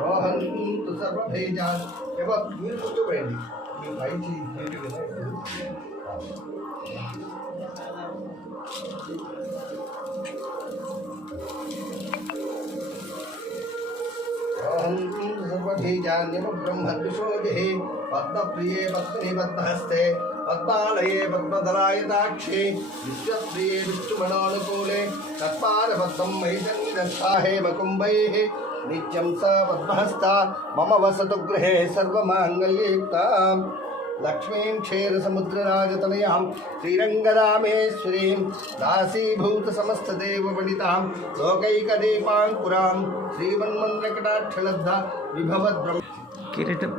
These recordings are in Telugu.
రోహంతు సర్వభేజాన్ మీరు కూర్చోబోయండి మీ పైకి सर्वबीजान्यम ब्रह्मद्विषोजिः पद्मप्रिये पद्मिनि पद्महस्ते पद्मालये पद्मधरायताक्षे विश्वप्रिये विष्णुमनोनुकूले तत्पादपद्मं मैसन्निदत्ताहे मकुम्भैः नित्यं स पद्महस्ता मम वसतु गृहे सर्वमाङ्गल्ययुक्ता लक्ष्मीं क्षीरसमुद्रराजतनयां श्रीरङ्गरामेश्वरीं दासीभूतसमस्तदेवपणितां लोकैकदीपाङ्कुरां श्रीमन्मन्द्रकटाक्षलब्धा विभवद्ब्रह्म किरीटं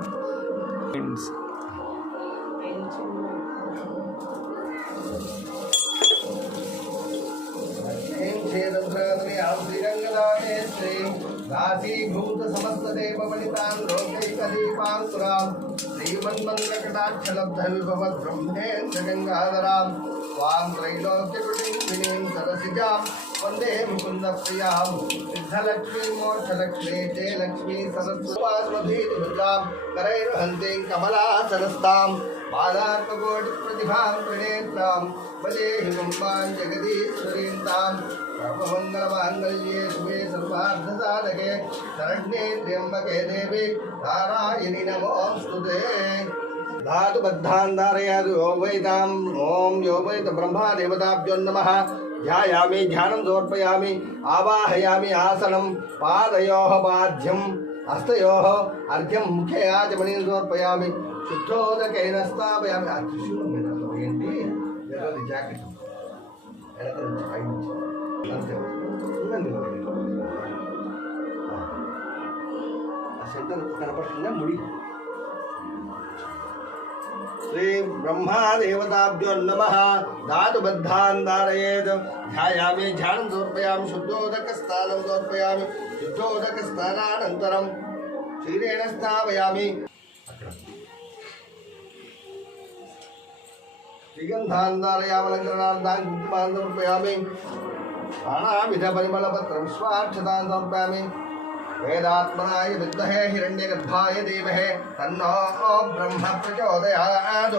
लक्ष्मीं क्षीरसमुद्रराजतनयां श्रीरङ्गरामेश्वरीं दासीभूतसमस्तदेवपणितां लोकैकदीपाङ्कुरां श्रीमन्मन्द्रकटाक्षलब्धविभवद्ब्रह्मेन्द्रगङ्गाधरां स्वां त्रैलोक्यकुटिम्बिनीं सरसिजां वन्दे मुकुन्दप्रियां सिद्धलक्ष्मीं मोक्षलक्ष्मी ते लक्ष्मी सरस्वतीभद्रां करैर्वहन्तीं कमलासनस्तां बालार्ककोटिप्रतिभां त्रिनेत्रां भजे हिमम्बां जगदीश्वरीं तां सर्वमङ्गलमाङ्गल्ये शिवे सर्वार्थसाधके शरण्ये त्र्यम्बके देवी नारायणि नमोऽस्तुते धातुबद्धान् धारयामि ॐ यो वै ब्रह्मा देवताभ्यो नमः ध्यायामि ध्यानं समर्पयामि आवाहयामि आसनं पादयोः पाद्यं हस्तयोः अर्घ्यं मुखे आचमनीं समर्पयामि शुद्धोदकेन स्थापयामि ఏంటి జాకెట్ సెంటర్ కనపడుతుందా ముడి శ్రీ బ్రహ్మాదేవతాభ్యో నమః ధాతుబద్ధాన్ ధారయేత్ ధ్యాయామి ధ్యానం సమర్పయామి శుద్ధోదకస్థానం సమర్పయామి శుద్ధోదకస్థానానంతరం క్షీరేణ స్థాపయామి श्रीगंधान् धारयामलङ्करणार्थान् कुङ्कुमान् समर्पयामि प्राणामिधपरिमलपत्रं स्वाक्षतान् समर्पयामि वेदात्मनाय विद्महे हिरण्यगर्भाय धीमहि तन्नो ब्रह्म प्रचोदयात्।